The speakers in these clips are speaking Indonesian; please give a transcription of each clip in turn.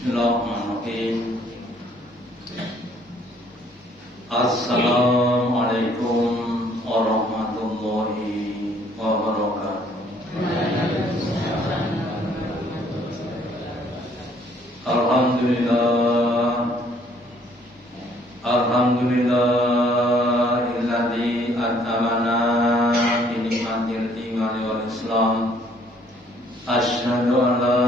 Bismillahirrahmanirrahim. Assalamualaikum warahmatullahi wabarakatuh. Alhamdulillahilladzi at'amana bi ni'matil imani wal islam. Asyhadu an la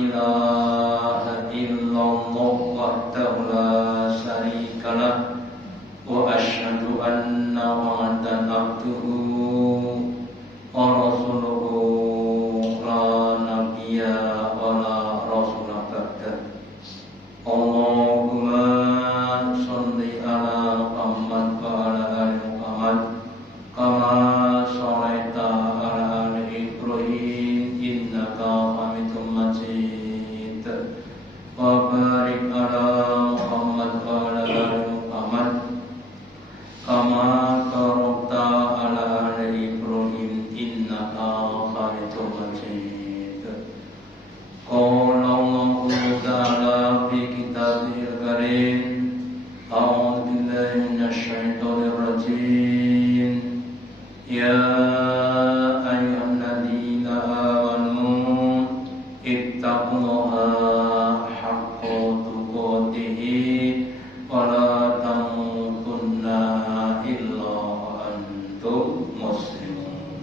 ilaha illallah wahdahu la syarika lah wa asyhadu anna Muhammadan abduhu wa rasuluhu la nabiyya wa la rasula ba'da. Allahumma sholli ala Muhammad wa ala ali Muhammad kama shallaita ala ali Ibrahim innaka Hamidum Majid. Wa barik ala Muhammad wa ala ali Muhammad kama barakta ala ali Ibrahim innaka Hamidum Majid. Qala Allahu ta'ala fi kitabihil karim. A'udzu billahi minasy syaithanir rajim. Ya ayyuhalladzina amanu ittaqullaha haqqa tuqatih wa la tamutunna illa wa antum muslimun.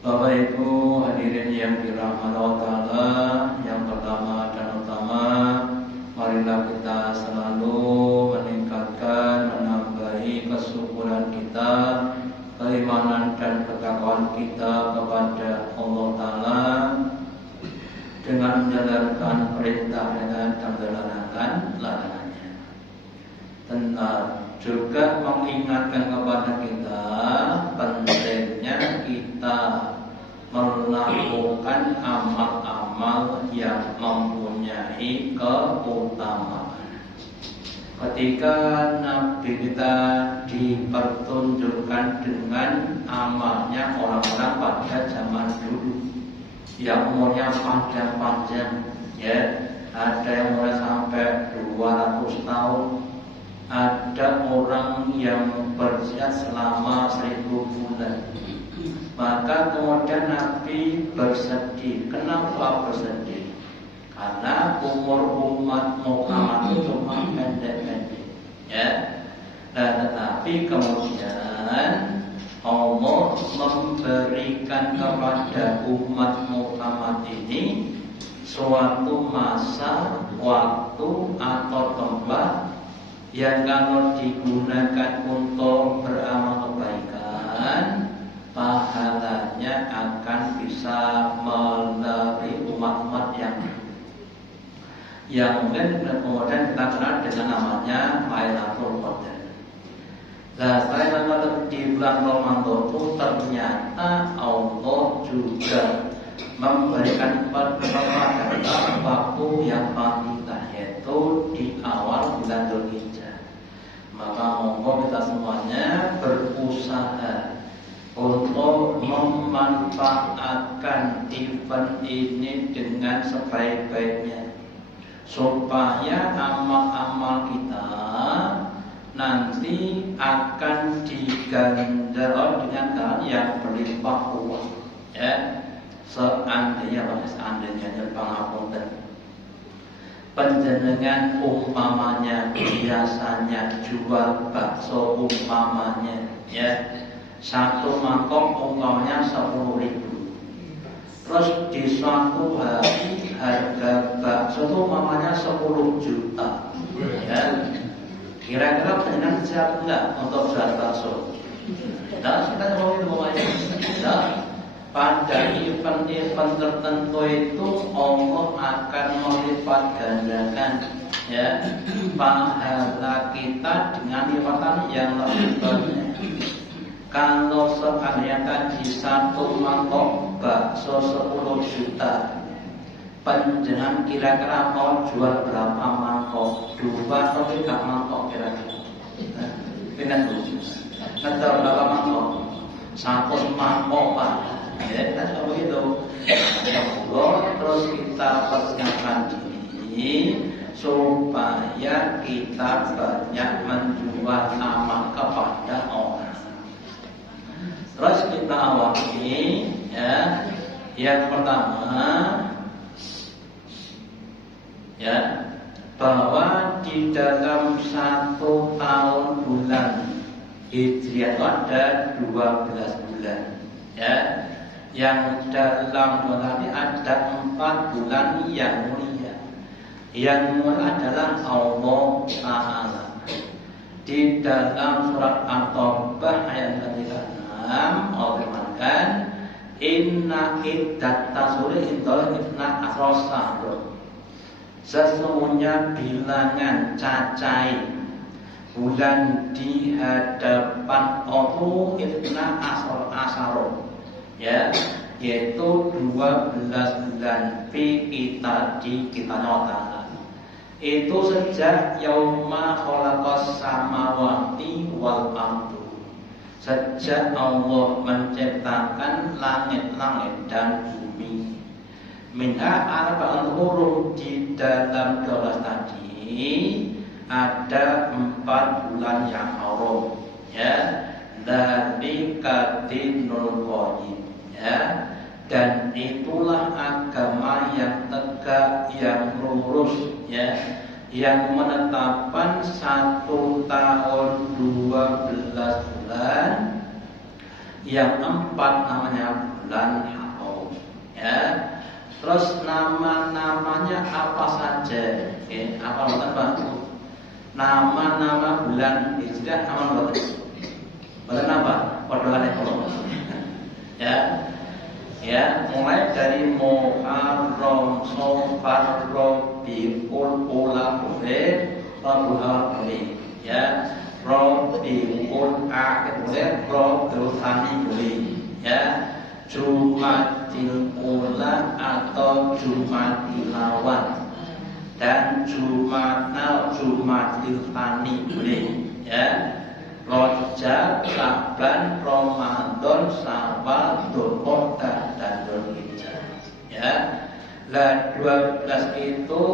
Bapak Ibu hadirin yang dirahmati Allah Ta'ala, yang pertama dan utama, marilah kita selalu meningkatkan, menambahi kesyukuran kita, keimanan dan ketakwaan kita kepada Allah Ta'ala dengan menjalankan perintahnya dan melaksanakan larangannya. Dan juga mengingatkan kepada kita pentingnya kita melakukan amal-amal yang mempunyai keutamaan. Ketika Nabi kita dipertunjukkan dengan amalnya orang-orang pada zaman dulu yang umurnya panjang-panjang, ya, ada yang mulai sampai 200 tahun, ada orang yang berjihad selama 1000 bulan. Maka kemudian Nabi bersedih. Kenapa bersedih? Karena umur umat Muhammad itu cuma pendek-pendek, ya. Dan tetapi kemudian Allah memberikan kepada umat Muhammad ini suatu masa, waktu atau tempat yang kalau digunakan untuk beramal kebaikan, pahalanya akan bisa melalui umat-umat yang mungkin kemudian kita kenal dengan namanya Lailatul Qadar. Nah, setelah di bulan Ramadan itu ternyata Allah juga memberikan kepada kita waktu yang fadilah, yaitu di awal bulan Dzulhijjah. Maka monggo kita semuanya berusaha untuk memanfaatkan event ini dengan sebaik-baiknya, supaya amal-amal kita nanti akan diganjar dengan hal yang berlimpah ruah, ya. Seandainya pangapunten panjenengan umpamanya biasanya jual bakso umpamanya, ya, satu mangkok umpamanya 10.000. Terus di suatu hari harga bakso itu umpamanya 10 juta, ya. Kira-kira penjenengan siap enggak untuk jual bakso? Nah, sekarang mau umpamanya, nah, pada event-event tertentu itu Allah akan melipat gandakan, ya, pahala kita dengan lipatan yang lebih banyak. Kalau seandainya tadi satu mangkok bakso 10 juta, panjenengan kira-kira mau jual berapa mangkok? 2 atau 3 mangkok kira-kira? Pindah dulu. Ngejual berapa mangkok? 100 mangkok, Pak. Ya, kita suka begitu. 10 terus kita persiapkan diri supaya kita banyak menjual nama kepada orang. Terus kita awali ya. Yang pertama ya, bahwa di dalam 1 tahun bulan Hijriah itu ada 12 bulan ya. Yang dalam bulan ini ada 4 bulan yang mulia. Yang mulia adalah Allah Ta'ala. Di dalam surat At-Taubah ayat 36 Allah firmankan, inna iddat tasuri indal ifna asrosa. Sesungguhnya bilangan cacai bulan di hadapan Allah ifna asaro ya, yaitu 12 bulan fi kita di kitanya Allah. Itu sejak yauma khalaqas samawati wal ardu, sejak Allah menciptakan langit-langit dan bumi. Minha arba'un hurum, di dalam 12 tadi ada 4 bulan yang haram ya, dari kadinul qayyim ya, dan itulah agama yang tegak, yang lurus ya, yang menetapkan 1 tahun 12 bulan, yang 4 namanya bulan haram ya. Terus nama-namanya apa saja? Apa Pak? Nama-nama bulan Hijriah apa? Bulan apa? Podokan ya. Ya, mulai dari Muharram, Safar, Rabiul Awwal, Rabiul Akhir, ya, Rabiul Akhir, Rabiul Tsani, ya, Jumadil Ula atau Jumadil Awal, dan Jumadil Tsani, ya. Rajab, Sa'ban, Ramadan, Syawal, Dzulqa'dah dan Dzulhijjah. Ya. Lah 12 itu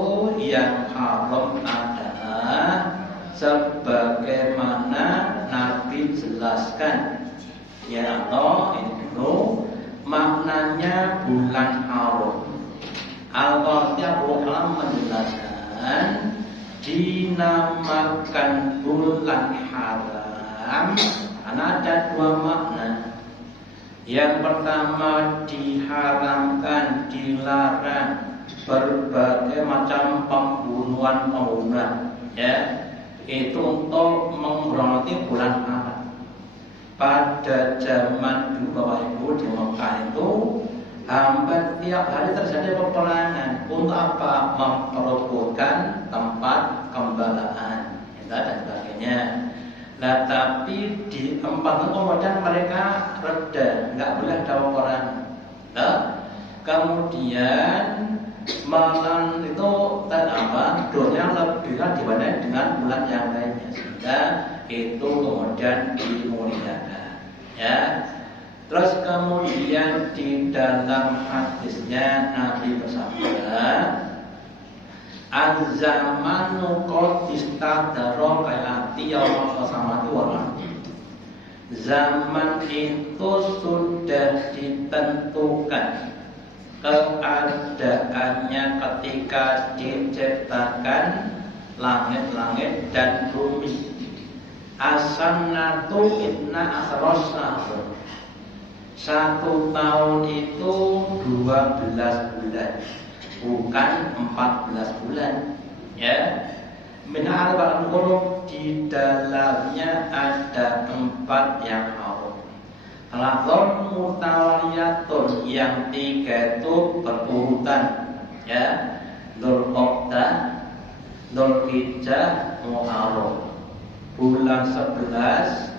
yang haram adalah sebagaimana Nabi jelaskan. Ya, atau itu maknanya bulan haram. Al-Qur'an menjelaskan dinamakan bulan haram karena ada 2 makna. Yang pertama, diharamkan, dilarang berbagai macam pembunuhan ya, itu untuk menghormati bulan haram. Pada zaman dulu Bapak Ibu di Mekah itu hampir tiap hari terjadi peperangan. Untuk apa? Memperebutkan tempat gembalaan dan sebagainya. Nah, tapi di 4 tahun kemudian mereka reda, nggak boleh ada peperangan. Nah, kemudian malam itu doanya lebih dibanding dengan bulan yang lainnya, sehingga itu kemudian dimuliakan. Ya. Terus kemudian di dalam hadisnya Nabi bersabda, Az-zamanu qad istadara kayati yaumul qiyamati wal ardi. Zaman itu sudah ditentukan keadaannya ketika diciptakan langit-langit dan bumi. As-sanatu itna asrasa. 1 tahun itu 12 bulan, bukan 14 bulan ya. Min arba'in hurum, di dalamnya ada 4 yang haram. Al-haram mutawaliyatun, yang 3 itu berurutan ya. Dzulqa'dah, Dzulhijjah, Muharram. Bulan 11,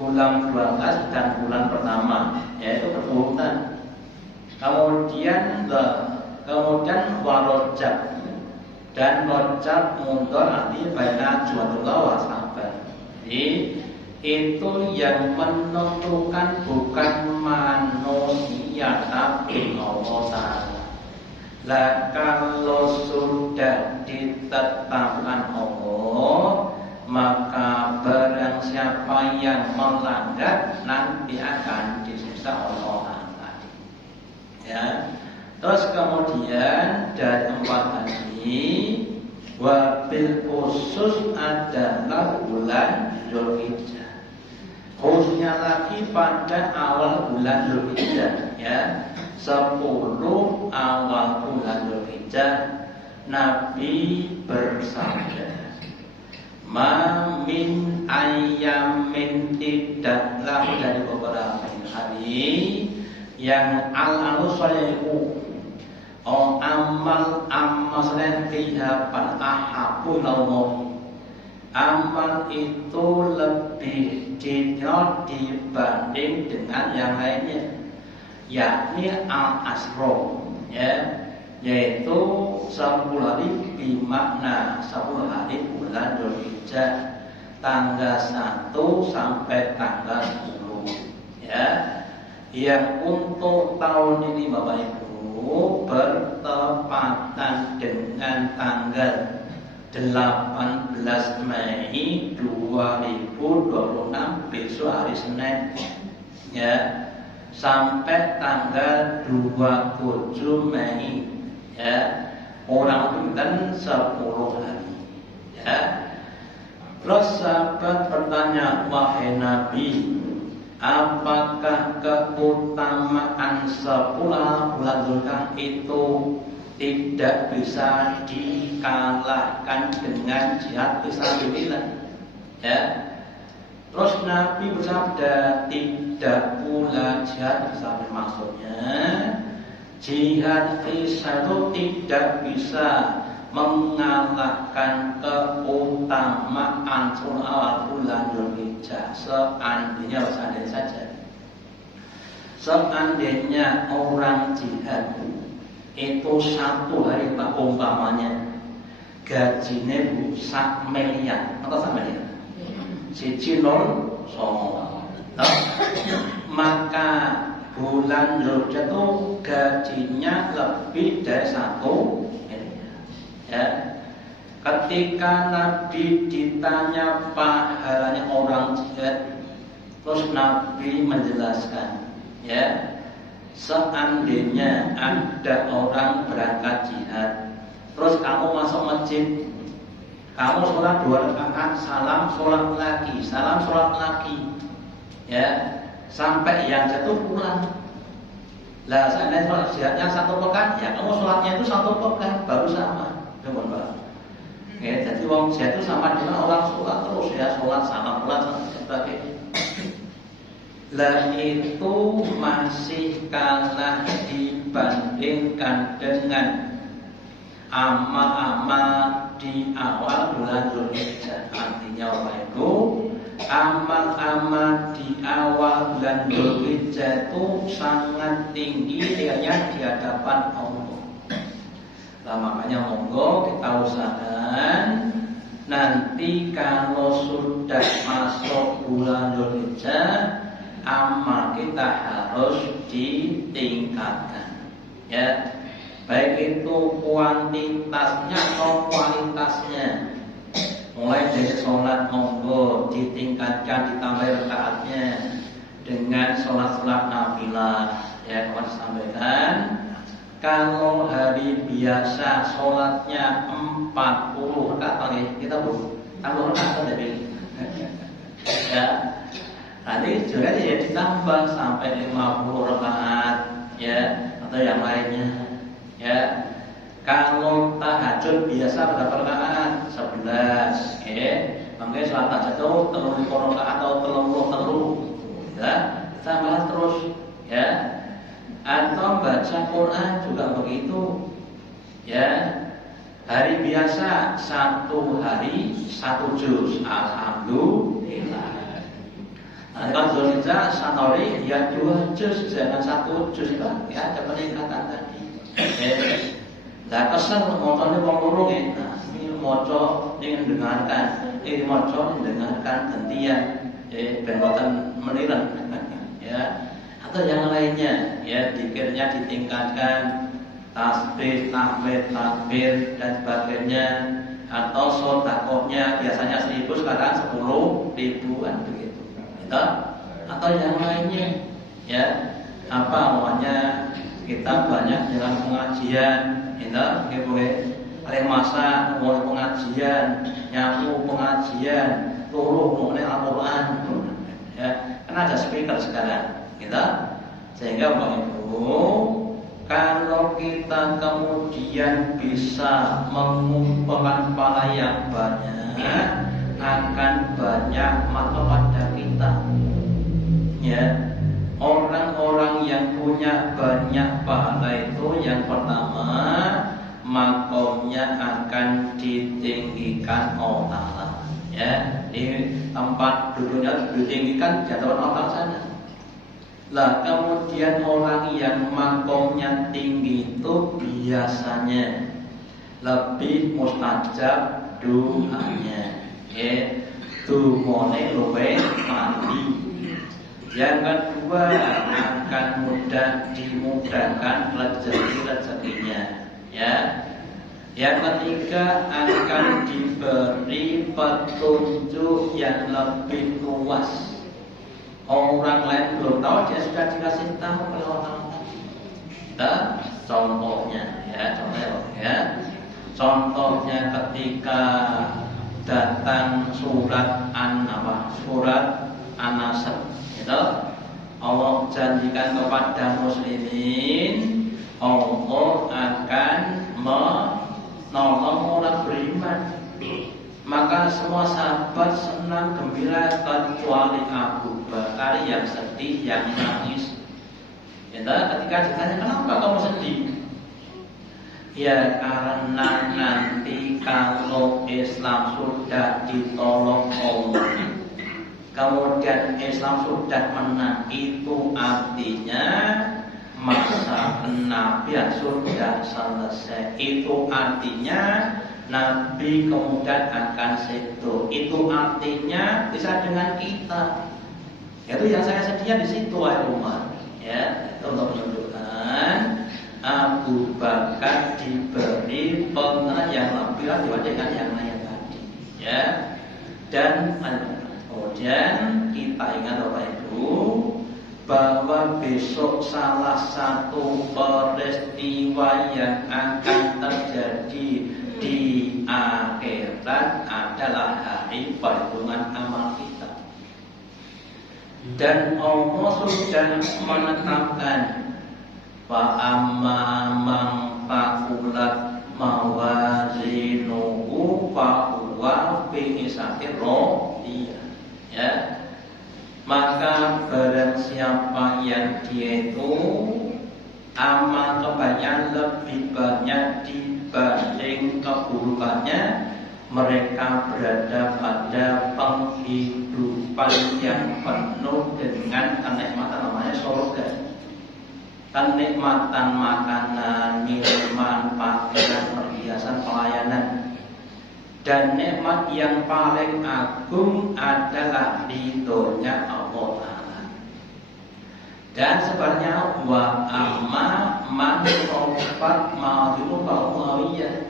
bulan 12 dan bulan pertama, yaitu berurutan. Kemudian Rajab, dan Rajab mundur nanti baina Jumadillah wa Sa'ban. Jadi itu yang menentukan bukan manusia niat bin Allah Ta'ala. Lah kalau sudah ditetapkan Allah, maka barang siapa yang melanggar nanti akan disiksa oleh Allah tadi. Ya. Terus kemudian dari 4 tadi, wabil khusus adalah bulan Dzulhijjah. Khususnya lagi pada awal bulan Dzulhijjah, ya. 10 awal bulan Dzulhijjah Nabi bersabda, ma min ayyamin, tidaklah dari beberapa hari yang al-alu sayyuhu amal selain kehidupan ahabu Allah. Amal itu lebih dibanding dengan yang lainnya, yakni al-asro, ya, yaitu 10 hari bimakna 10 hari bulan Dzulhijjah, tanggal 1 sampai tanggal 10, ya. Yang untuk tahun ini Bapak Ibu bertepatan dengan tanggal 18 Mei 2026, besok hari Senin, ya, sampai tanggal 27 Mei, ya, orang dan 10 hari, ya. Terus sahabat bertanya, wahai Nabi, apakah keutamaan 10 bulan Dzulhijjah itu tidak bisa dikalahkan dengan jihad fisabilillah? Ya. Terus Nabi bersabda, tidak pula jihad fisabilillah, maksudnya jihad fisabilillah tidak bisa mengalahkan keutamaan 10 awal bulan Dzulhijjah. Seandainya saja, seandainya orang jihad itu 1 hari Pak, umpamanya gajinya sak miliar atau sak miliar, siji nol songo, maka bulan Dzulhijjah itu gajinya lebih dari 1 miliar, ya. Ketika Nabi ditanya pahalanya orang jihad, terus Nabi menjelaskan, ya, seandainya ada orang berangkat jihad, terus kamu masuk masjid, kamu sholat 2 rakaat, salam sholat lagi, salam sholat lagi, ya, sampai yang jatuh pulang. Lah seandainya sholat jihadnya 1 pekan, ya kamu sholatnya itu 1 pekan baru sama, teman Pak. Ya, jadi wong jihad itu sama dengan orang sholat terus, ya, sholat sama pulang dan sebagainya. Lah itu masih kalah dibandingkan dengan amal-amal di awal bulan Dzulhijjah. Artinya apa itu? Amal-amal di awal bulan Dzulhijjah itu sangat tinggi nilainya di hadapan Allah. Nah, makanya monggo kita usahakan nanti kalau sudah masuk bulan Dzulhijjah, amal kita harus ditingkatkan, ya, baik itu kuantitasnya atau kualitasnya. Mulai dari sholat monggo ditingkatkan, ditambah rakaatnya dengan sholat-sholat nafilah, ya. Kawan sampaikan, kalau hari biasa sholatnya 40 rakaat, kita tambah rakaat jadi, ya. Nanti juga ya ditambah sampai 50 rakaat, ya, atau yang lainnya, ya. Kalau tahajud biasa berapa rakaat? 11, ya. Makanya sholat tahajud itu 30 rakaat atau 30, ya, tambah terus, ya. Atau baca Quran juga begitu, ya. Hari biasa 1 hari 1 juz, alhamdulillah. Nah, kalau Dzulhijjah 1 hari ya 2 juz, jangan 1 juz, kan, ya, ada peningkatan tadi. Lah kesel moconya wong loro nggih. Nah, ini moco ingin dengarkan, ini moco dengarkan gantian, ben boten meniren. Ya. atau yang lainnya, ya zikirnya ditingkatkan, tasbih, tahmid, takbir dan sebagainya, atau sedekahnya biasanya 1.000 sekarang 10.000-an begitu, gitu. Atau yang lainnya, ya apa namanya, kita banyak dalam pengajian, gitu, boleh masa mulai pengajian, nyamu pengajian, turu mengenai Al-Quran, ya, kan ada speaker sekarang, gitu. Sehingga Bapak Ibu, kalau kita kemudian bisa mengumpulkan pahala yang banyak, akan banyak manfaat pada kita. Ya, orang-orang yang punya banyak pahala itu yang pertama, makomnya akan ditinggikan Allah. Ya, di tempat duduknya ditinggikan jatuh Allah sana. Lah kemudian orang yang makomnya tinggi itu biasanya lebih mustajab doanya, ya, dumone luwih mati. Yang kedua, akan mudah dimudahkan rezeki-rezekinya, ya. Yang ketiga, akan diberi petunjuk yang lebih luas. Orang lain belum tahu, dia sudah dikasih tahu oleh orang lain. Nah, contohnya, contohnya ketika datang surat An-Nasr, gitu, Allah janjikan kepada muslimin, Allah akan menolong orang beriman. Maka semua sahabat senang gembira kecuali Abu Bakar yang sedih, yang nangis. Ya, ketika ditanya kenapa kamu sedih? Ya karena nanti kalau Islam sudah ditolong Allah, kemudian Islam sudah menang, itu artinya masa kenabian sudah selesai. Itu artinya Nabi kemudian akan sedo. Itu artinya bisa dengan kita. Itu yang saya sedihnya di situ, wahai Umar. Ya, itu untuk menunjukkan Abu Bakar diberi pengenalan yang lebih dibandingkan yang lain tadi. Ya, dan kemudian kita ingat Bapak Ibu bahwa besok salah satu peristiwa yang akan terjadi di akhirat adalah hari perhitungan amal kita. Dan Allah sudah menetapkan wa amma man taqulat mawazinuhu fa huwa fi isatir radiyah. Ya. Maka barang siapa yang dia itu amal kebaikan lebih banyak dibanding keburukannya, mereka berada pada penghidupan yang penuh dengan kenikmatan, namanya surga. Kenikmatan makanan, minuman, pakaian, perhiasan, pelayanan. Dan nikmat yang paling agung adalah ridhonya Allah Ta'ala. Dan sebenarnya wa amma man sofat ma'adunu ba'umawiyah.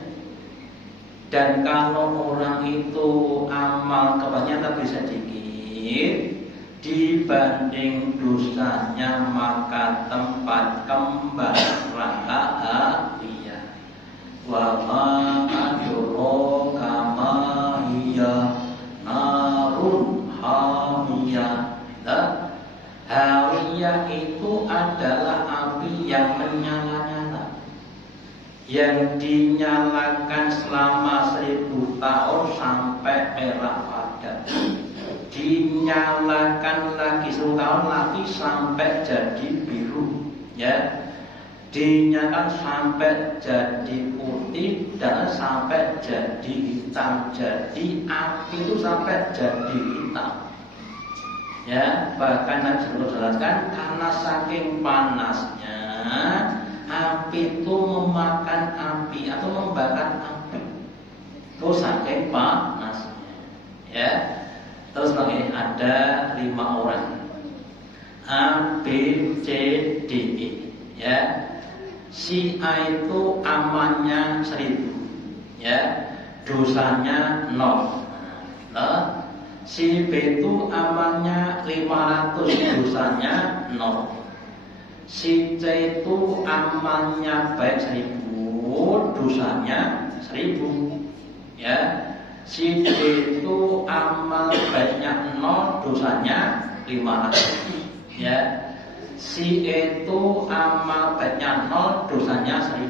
Dan kalau orang itu amal kebanyakan lebih sedikit dibanding dosanya, maka tempat kembali rahasia. Wa ma'aduraka ma'hiya narun hamiyah. Hawiyah itu adalah api yang menyala-nyala, yang dinyalakan selama 1000 tahun sampai merah padam, dinyalakan lagi 10 tahun lagi sampai jadi biru, ya, dinyalakan sampai jadi putih dan sampai jadi hitam. Jadi api itu sampai jadi hitam. Ya, bahkan Nabi jelaskan karena saking panasnya api itu memakan api atau membakar api. Itu saking panasnya. Ya. Terus lagi ada 5 orang. A, B, C, D, E. Ya, si A itu amalnya 1000, ya, dosanya 0. Nah, si B itu amalnya 500, dosanya 0. Si C itu amalnya baik 1000, dosanya 1000. Ya, si D itu amal baiknya 0, dosanya 500. Ya, si E itu amal baiknya 0, dosanya 1000.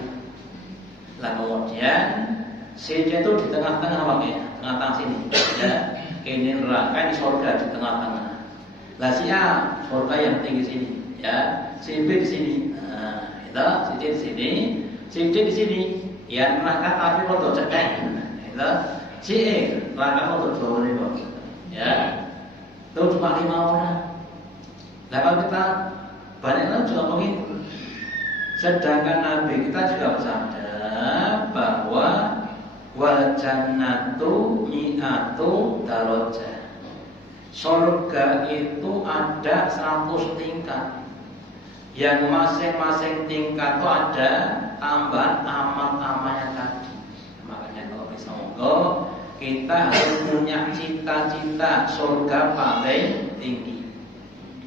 Lah kemudian si C itu di tengah-tengah ya, tengah-tengah sini. Ya, ini neraka, ini surga di tengah-tengah. Lah si A surga yang tinggi sini, ya. Si B di sini. Nah, itu si C di sini, si D di sini. Ya neraka tapi rodo cedek. Itu si E neraka rodo jauh nih, ya. Itu cuma 5 orang. Nah kalau kita banyak orang juga begitu. Sedangkan Nabi kita juga bersabda bahwa wal jannatu mi'atu darajah. Surga itu ada 100 tingkat. Yang masing-masing tingkat itu ada tambahan amal-amalnya tadi. Makanya kalau bisa monggo kita harus punya cita-cita surga paling tinggi.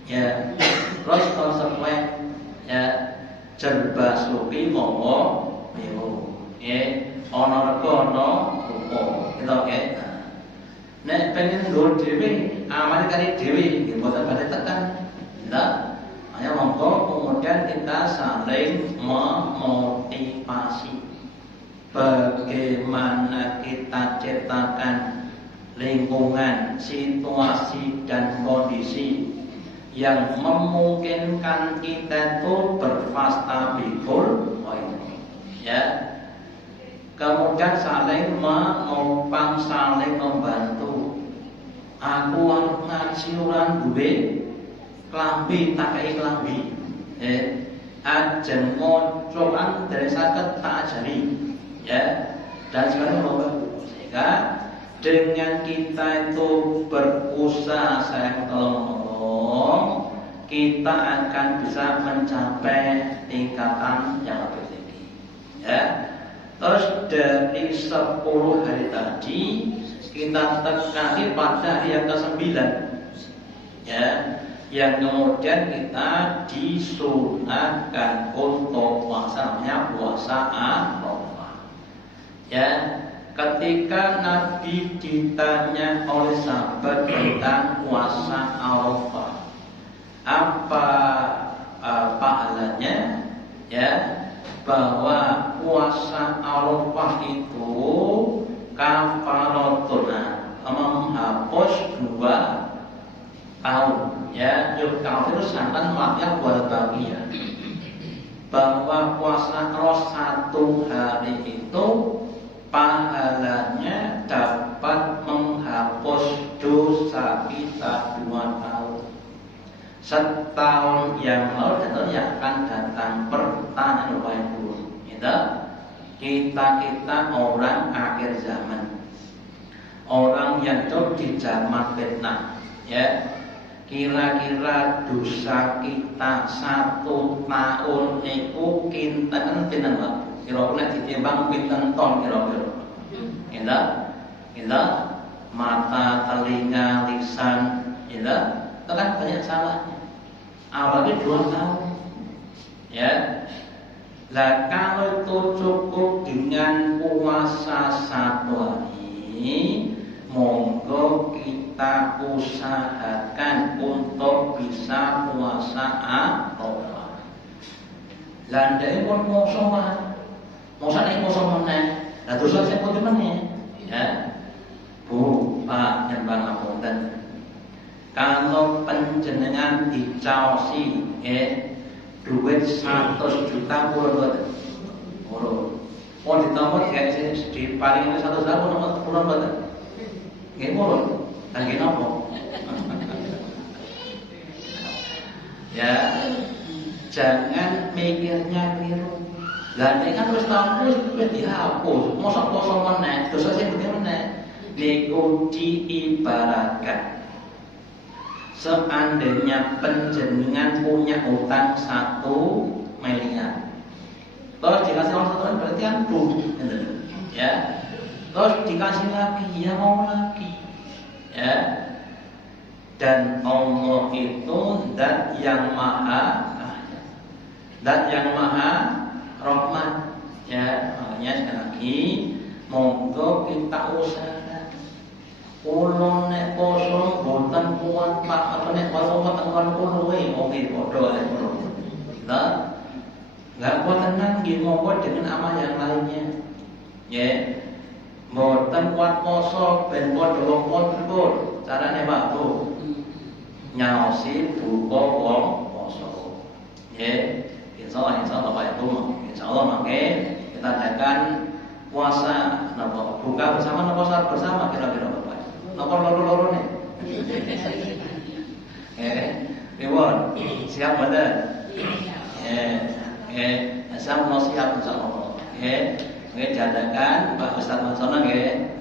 Ya, terus konsekuen, ya, jerbasuki momo biru, ya, ono rego ono rupo, gitu ya. Nek pengen nggo dhewe, amal kali dhewe, nggih mboten badhe tekan. Nah, hanya monggo kemudian kita saling memotivasi. Bagaimana kita ciptakan lingkungan, situasi dan kondisi yang memungkinkan kita itu berfastabikul khair, ya. Kemudian saling menopang, saling membantu. Aku arep ngaji ora duwe klambi, tak kei klambi. Ajeng mocoan dari saged tak ajari, ya. Dan sebagainya. Sehingga dengan kita itu berusaha sayang tolong, kita akan bisa mencapai tingkatan yang lebih tinggi, ya. Terus dari 10 hari tadi kita tekani pada hari yang ke-9, ya, yang kemudian kita disunahkan untuk puasanya puasa Arafah, ya. Ketika Nabi ditanya oleh sahabat tentang puasa Arafah, apa pahalanya, ya, bahwa puasa Arafah itu kafaratun, menghapus 2 tahun, ya. Yuk kafir santan maknya buat bahagia. Bahwa puasa Arafah 1 hari itu pahalanya dapat menghapus dosa kita 2 tahun. Setahun yang lalu dan tahun yang akan datang pertanyaan lumayan dulu. Kita orang akhir zaman, orang yang hidup di zaman fitnah, ya. Kira-kira dosa kita 1 tahun niku kinten Pak. Kira-kira ditimbang pinten ton kira-kira. Indah, mata, telinga, lisan, itu kan banyak salahnya. Awalnya 2 tahun, ya. Lah kalau itu cukup dengan puasa 1 hari, monggo kita usahakan untuk bisa puasa Arafah. Landai pun mau sholat, mau meneh. Lah dosa sing pun meneh, ya. Bu, Pak, nyembah ngapunten. Kalau penjenengan dicaosi, duit 100 juta purun. Mau ditamut ya di paling 100 juta purun boten. Nggih purun. Lagi nopo? Ya, jangan mikirnya keliru. Lah nek kan wis tampus wis dihapus, mosok kosong meneh, dosa sing gede meneh. Niku diibaratkan seandainya penjenengan punya utang 1 miliar, terus dikasih orang 1 miliar berarti kan ya, terus dikasih lagi, ya mau lagi, ya. Dan Allah itu zat yang maha rahmat, ya. Makanya sekali lagi monggo kita usaha. Ulun nek kosong boten kuat Pak, atau nek kosong ketengkon kulo oke padha ae kulo. Kita enggak kuat tenang nggih monggo dengan amal yang lainnya. Ya. Boten kuat poso ben padha lopot carane Pak Bu. Nyaosi buka wong poso. Ya. Insyaallah Bapak Ibu, insyaallah mangke kita adakan puasa napa buka bersama napa salat bersama kira-kira Bapak. Napa loro-loro nih? Reward, siap bener? Saya mau siap insyaallah. Diadakan Pak Ustaz Mansono nggih.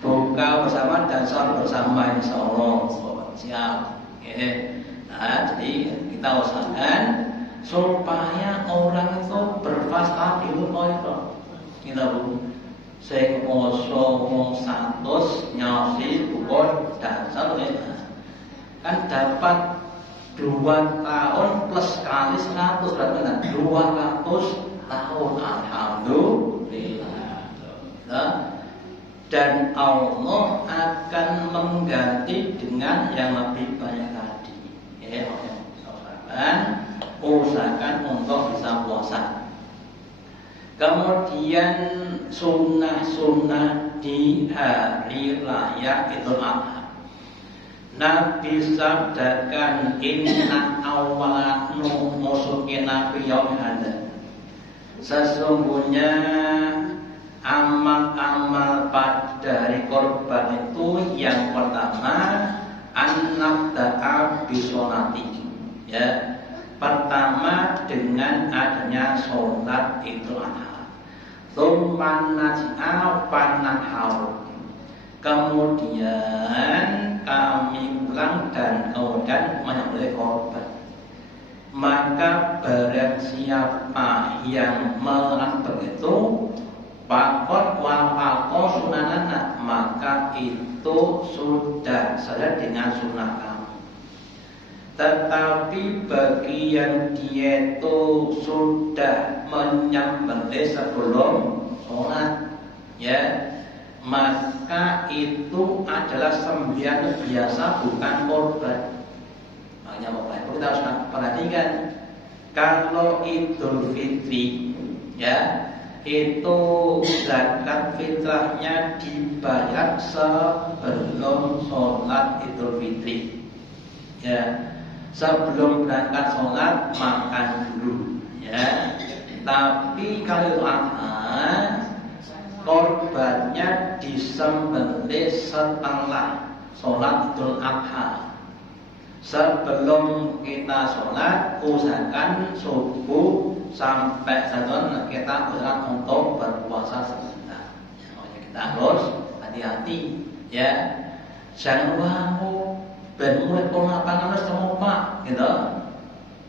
Buka bersama dan salat bersama insyaallah. Siap. Nah, jadi kita usahakan supaya orang itu berfastabilul khairah. Kita Bu, sing poso mung 100 nyosi buka dasar kan dapat 2 tahun plus kali 100 berarti 200 tahun. Alhamdulillah. Dan Allah akan mengganti dengan yang lebih banyak tadi. Usahakan untuk bisa puasa. Kemudian sunnah-sunnah di hari raya Idul Adha. Nabi sabdakan inna awwala nusukina fi yaumil hadza. Sesungguhnya amal-amal pada hari korban itu yang pertama an-nabda'a bisolati, ya. Pertama dengan adanya sholat Idul Adha. Tsumma naj'a fanahau. Kemudian kami pulang dan kemudian menyembelih korban. Maka barang siapa yang melakukan begitu, pakot wafako sunanana, maka itu sudah saja dengan sunnah kami. Tetapi bagi yang dia itu sudah menyembelih sebelum sholat, ya, maka itu adalah sembahyang biasa bukan korban. Makanya Bapak Ibu kita harus perhatikan, kalau Idul Fitri, ya, itu zakat fitrahnya dibayar sebelum sholat Idul Fitri, ya. Sebelum berangkat sholat makan dulu, ya. Tapi kalau Adha korbannya disembelih setelah sholat Idul Adha. Sebelum kita sholat usahakan subuh sampai satuan kita berat untuk berpuasa sebentar. Kita harus hati-hati, ya. Jangan wahmu ben mulai pengapanan harus sama Pak, gitu.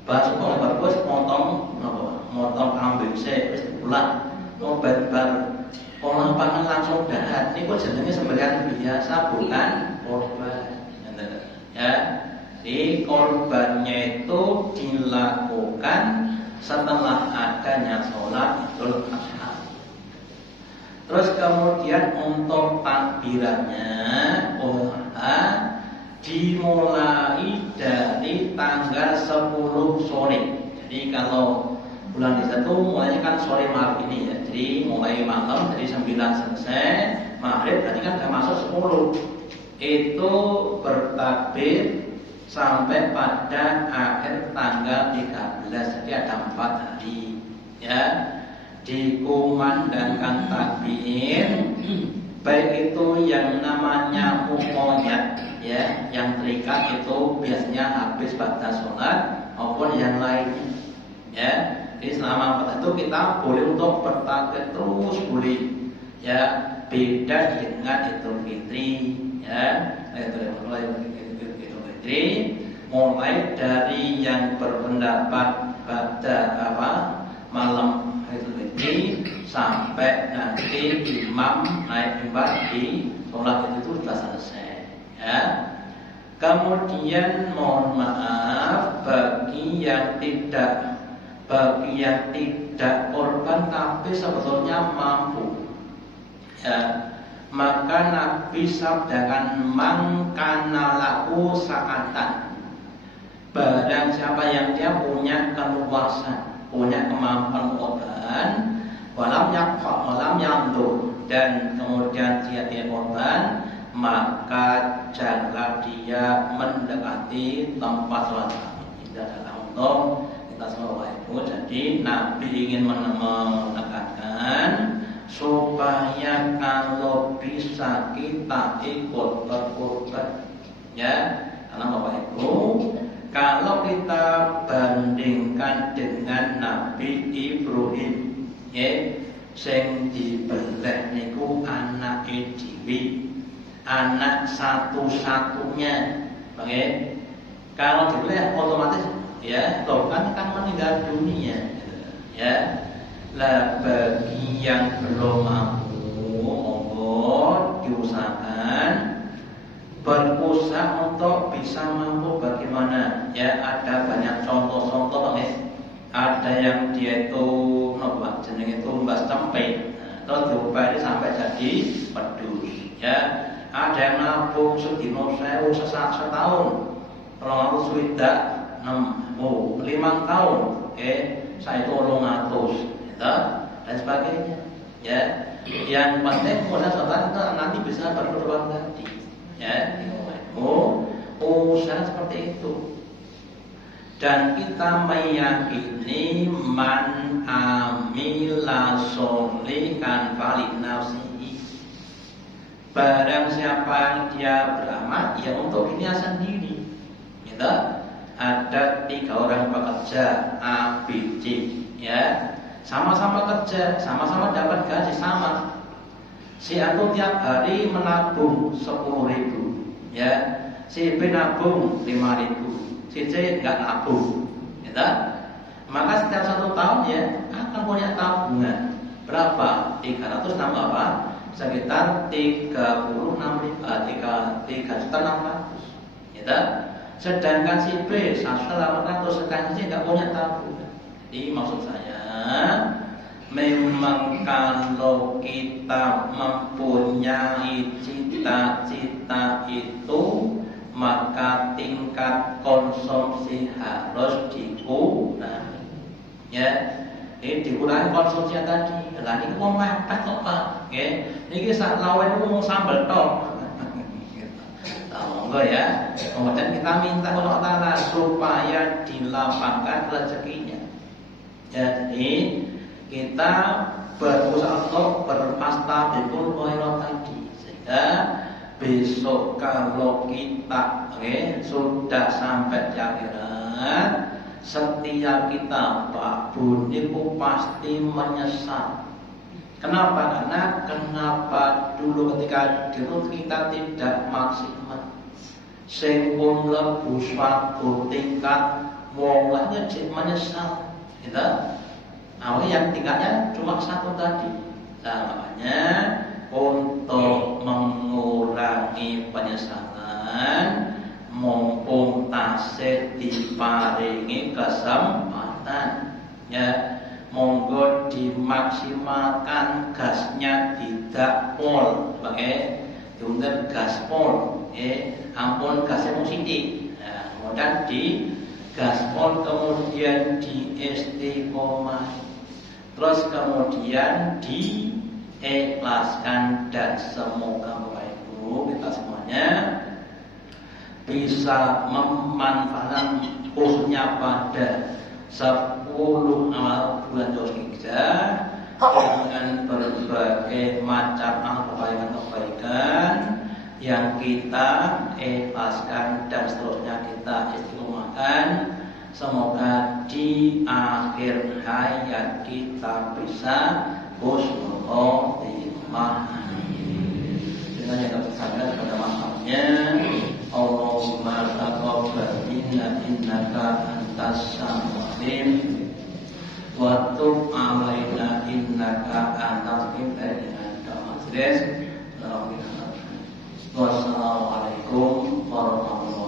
Bahas kok bagus motong kambing saya wis pulang. Mau bar pengapanan langsung dahat. Ini kok jenenge sembelihan biasa bukan korban. Ya. Di korbannya itu dilakukan setelah adanya sholat Idul Adha. Terus kemudian untuk takbirannya dimulai dari tanggal 10 sore. Jadi kalau bulan Dzulhijjah itu mulainya kan sore malam ini, ya. Jadi mulai malam dari 9 selesai maghrib berarti kan sudah masuk 10. Itu bertakbir sampai pada akhir tanggal 13. Jadi ada 4 hari, ya. Dikumandangkan takbir, baik itu yang namanya muqayyad, ya, yang terikat itu biasanya habis pada sholat maupun yang lainnya, ya. Jadi selama 4 itu kita boleh untuk bertakbir terus boleh, ya. Beda dengan Idul Fitri, ya. Idul Fitri, mulai dari yang berpendapat pada malam Idul Fitri sampai nanti imam naik mimbar di sholat itu sudah selesai. Ya. Kemudian mohon maaf bagi yang tidak korban tapi sebetulnya mampu. Ya. Maka Nabi sabdakan mangkana laku sa'atan. Barang siapa yang dia punya keluasan, punya kemampuan korban, walam yandur, dan kemudian dia tidak korban, maka janganlah dia mendekati tempat sholat kami. Ini adalah untuk kita semua itu. Jadi Nabi ingin menekankan supaya kalau bisa kita ikut berkorban, ya, karena Bapak Ibu, kalau kita bandingkan dengan Nabi Ibrahim, ya, sing dibeleh niku anak dhewe, anak satu-satunya, oke? Kalau dibeleh otomatis, ya, kan meninggal dunia, ya. Lah bagi yang belum mampu, monggo diusahakan berusaha untuk bisa mampu bagaimana. Ya, ada banyak contoh-contoh, ada yang dia itu jeneng itu mbas tempe, terus diubah sampai jadi pedus. Ya, ada yang nabung sedino 1000 setahun, kalau sudah 5 tahun, saya itu 200. Dan sebagainya, ya. Yang penting mudah sholat itu nanti bisa berkorban tadi, ya. Usaha seperti itu. Dan kita meyakini man amila sholihan falinafsihi. Barang siapa yang dia beramal, ya untuk dirinya sendiri. Gitu. Ada 3 orang pekerja A, B, C, ya. Sama-sama kerja, sama-sama dapat gaji sama. Si A tiap hari menabung 10.000, ya. Si B nabung 5.000, si C enggak nabung, gitu. Maka setiap 1 tahun ya akan punya tabungan berapa? 300 tambah apa? Sekitar 3.600, gitu. Sedangkan si B 1.800, sedangkan si enggak punya tabungan. Jadi maksud saya, memang kalau kita mempunyai cita-cita itu, maka tingkat konsumsi harus dikurangi. Ya, ini dikurangi konsumsi tadi. Lah ini mau mepet kok Pak. Ini sak lawan mau sambal tok. Monggo ya. Kemudian kita minta kepada Allah supaya dilapangkan rezekinya. Ya, jadi kita berusaha untuk berpastabikul khairat tadi, sehingga besok kalau kita sudah sampai di akhirat, setiap kita Pak Bun itu pasti menyesal. Kenapa? Kenapa dulu ketika dulu kita tidak maksimal, sing pun lebu suatu tingkat wong lainnya menyesal. Gitu. Nah, yang tingkatnya cuma 1 tadi. Nah, makanya untuk mengurangi penyesalan, mumpung tasih diparingi kesempatan, ya, monggo dimaksimalkan gasnya tidak pol, sebagai diundur gaspol, ampun gasnya mung sithik. Nah, kemudian di gaspol, kemudian di istiqomah, terus kemudian diikhlaskan, dan semoga Bapak Ibu kita semuanya bisa memanfaatkan khususnya pada 10 awal bulan Dzulhijjah dengan berbagai macam kebaikan-kebaikan yang kita ikhlaskan dan seterusnya kita istiqomahkan. Semoga di akhir hayat kita bisa husnul khotimah. Dengan yang tersampaikan pada makamnya, Allahumma as-sami'ul wa tub 'alaina innaka antal Wassalamualaikum warahmatullahi wabarakatuh.